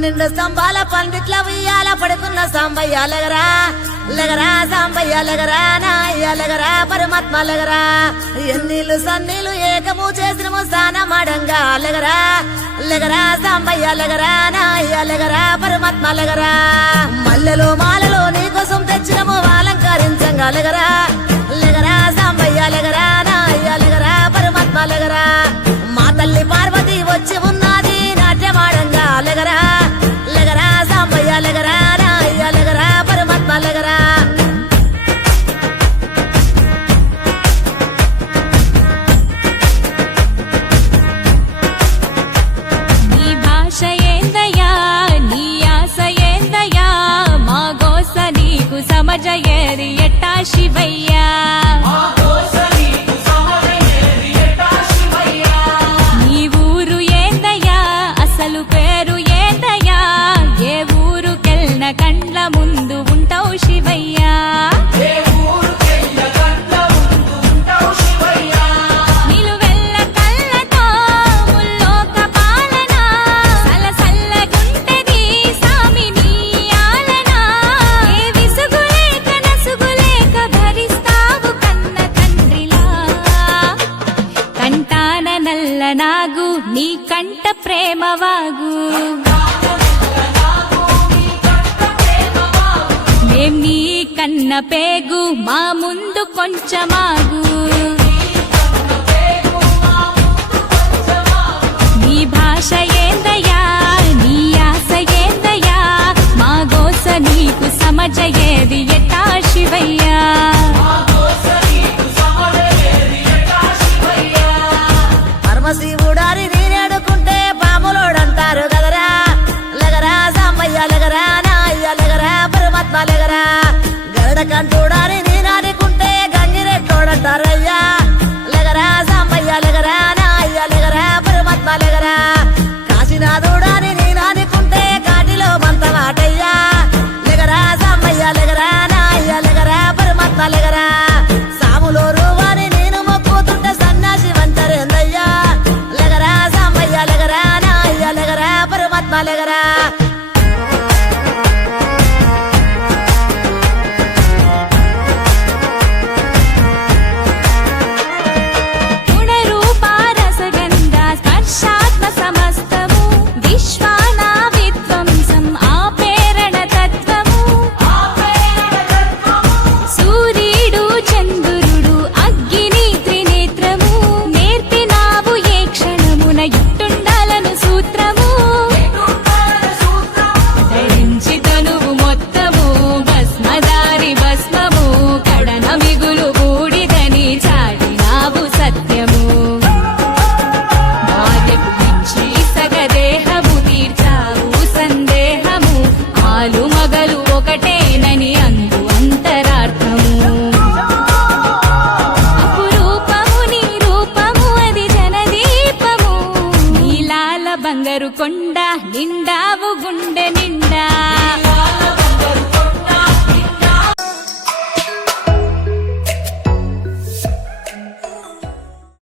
12 స్తంభాల పందిట్ల ఉయ్యాల పడుకున్న సాంబయ్య లగరా లగరా సాంబయ్య లగరా నాయ్య లగరా పరమాత్మ లగరా ఎన్నీళ్ళు సన్నీళ్ళు ఏకము చేసినము స్నానమాడంగా లగరా లగరా సాంబయ్య లగరా నాయ్య లగరా పరమాత్మ లగరా మల్లెలో మాలలో నీకోసం తెచ్చినము అలంకరించంగా లగరా లగరా సాంబయ్య లగరా నాయ్య లగరా పరమాత్మ లగరా మా తల్లి పార్వతి వచ్చి ఉన్నది నాట్యమాడంగా లగరా లగరా సాంబయ్య లగరా నాయ్య లగరా పరమాత్మ లగరా నీ భాష ఏందయ్యా నీ ఆశ ఏందయ్యా మా గోస నీకు సమజయేది ఎట్టా శివయ్యా నీ ఊరు ఏందయ్యా అసలు పేరు ఏందయ్యా ఏ ఊరుకెళ్ళిన కండ్ల ముందు ఉంటావు శివయ్యా నిలువెల్ల కళ్ళతో ముల్లోక పాలన సలసల్లగుంటది సామి నీ ఆలన ఏ విసుగులేక నసుగులేక భరిస్తావు కన్న తండ్రిలా కంటాన నల్ల నాగు నీ కంట ప్రేమ వాగు మేం నీ కన్న పేగు మా ముందు కొంచెమాగు నీ భాష ఏందయ్యా నీ ఆశ ఏందయ్యా మా గోస నీకు సమజయేది ఎట్టా శివయ్యా పరమశివుడారి నీరేడుకుంటే పాములోడంటారు గదరా లగరా సాంబయ్య లగరా నాయ్య లగరా పరమాత్మ లగరా గరుడ కంటూడారి నీనాడుకుంటే గంగిరెట్టోడంటారయ్యా లగరా సాంబయ్య లగరా నాయ్య లగరా పరమాత్మ లగరా కాశీనాథుడాని నీనాడుకుంటే కాటిలో మంతవాటయ్యా లగరా సాంబయ్య లగరా నాయ్య లగరా పరమాత్మ లగరా సాములో రూవాని నేను మొక్కుతుంటే సన్యాసి వంటరేందయ్యా లగరా సాంబయ్య లగరా నాయ్య లగరా పరమాత్మ లగరా గుణరూపారసగంధ స్పర్శాత్మ సమస్తము విశ్వానా విధ్వంసం ఆపేరణ తత్వము సూర్యుడు చంద్రుడు అగ్ని త్రినేత్రము నేర్పినావు ఏ క్షణమున ఇట్టుండాలను సూత్రము ధరించి తనువు మొత్తము భస్మదారి భస్మము కడన మిగులు బూడిదని చాటినావు సత్యము భార్యకు మించి సగదేహము తీర్చావు సందేహము ఆలు మగలు ఒకటేనని అందు అంతరార్థము అపురూపము నీ రూపము అది జనదీపము నీలాల బంగారు కొండ నిండావు గుండె